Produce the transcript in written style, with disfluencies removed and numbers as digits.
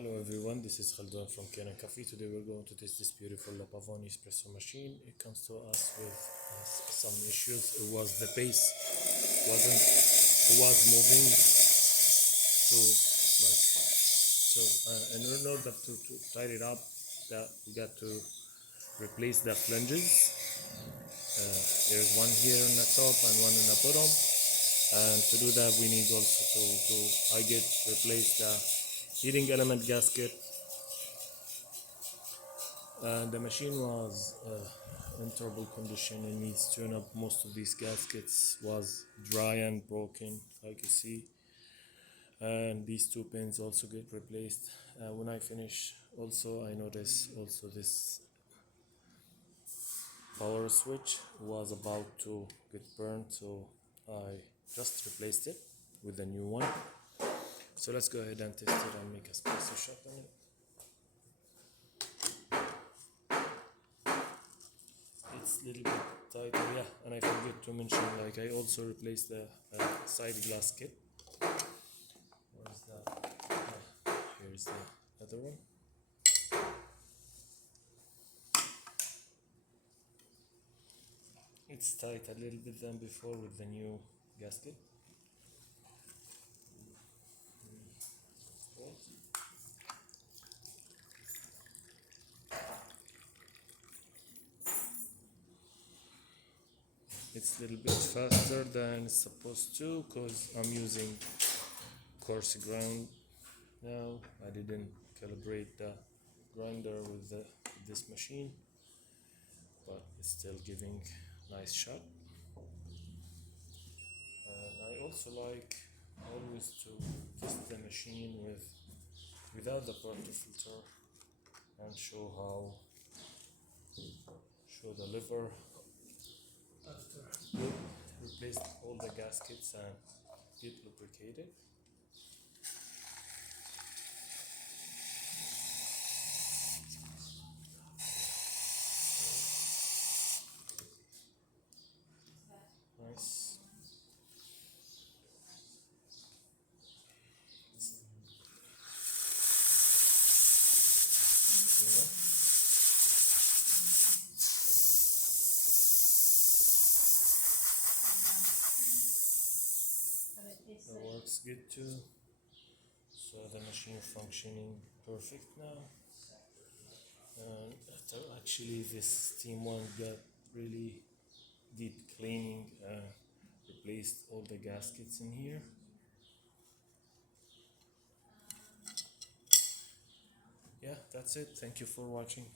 Hello everyone, this is Khaldun from Kanen Coffee. Today we're going to test this beautiful Pavoni espresso machine. It comes to us with some issues. It was the base wasn't it was moving to like so and in order to tighten it up that we got to replace the flanges. There's one here on the top and one on the bottom, and to do that we need also to replace the heating element gasket. The machine was in terrible condition and needs tune up. Most of these gaskets was dry and broken, like you see, and these two pins also get replaced. When I finish, also I noticed also this power switch was about to get burned, so I just replaced it with a new one. So let's go ahead and test it and make a espresso shot on it. It's a little bit tighter, yeah, and I forget to mention, like, I also replaced the side gasket. Where's that? Here's the other one. It's tight a little bit than before with the new gasket. It's a little bit faster than it's supposed to because I'm using coarse ground now. I didn't calibrate the grinder with this machine, but it's still giving nice shot. And I also like always to test the machine without the portafilter and show the lever after we replaced all the gaskets and get lubricated. Nice. That works good too. So the machine functioning perfect now. And actually this steam one got really deep cleaning, replaced all the gaskets in here. Yeah, that's it. Thank you for watching.